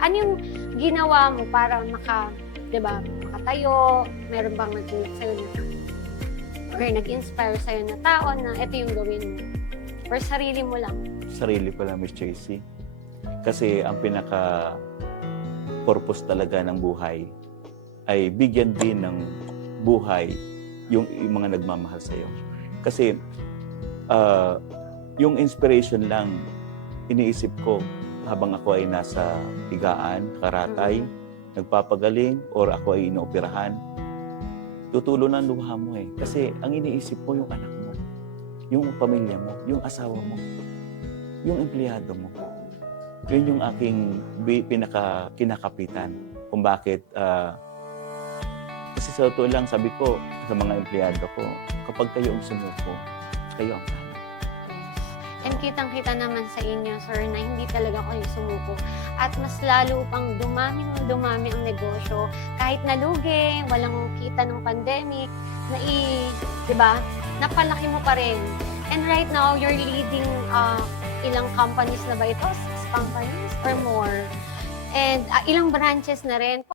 Ano yung ginawa mo para 'di ba, makatayo? Meron bang nagtulak sa'yo na or nag-inspire sa'yo na tao na ito yung gawin mo? Or sarili mo lang? Sarili ko lang, Miss Tracy. Kasi ang pinaka-purpose talaga ng buhay ay bigyan din ng buhay yung mga nagmamahal sa'yo. Kasi yung inspiration lang, iniisip ko habang ako ay nasa higaan, karatay, nagpapagaling, or ako ay inooperahan, tutulo ng luha mo eh. Kasi ang iniisip mo yung anak mo, yung pamilya mo, yung asawa mo, yung empleyado mo. Yun yung aking kinakapitan kung bakit, kasi sa totoo lang, sabi ko sa mga empleyado ko, kapag kayo ang sumuko, kayo ang talo. And kitang-kita naman sa inyo, sir, na hindi talaga kayo sumuko. At mas lalo pang dumami ang negosyo. Kahit nalugi, walang kita ng pandemic, di ba? Napalaki mo pa rin. And right now, you're leading ilang companies na ba ito? 6 companies or more. And ilang branches na rin.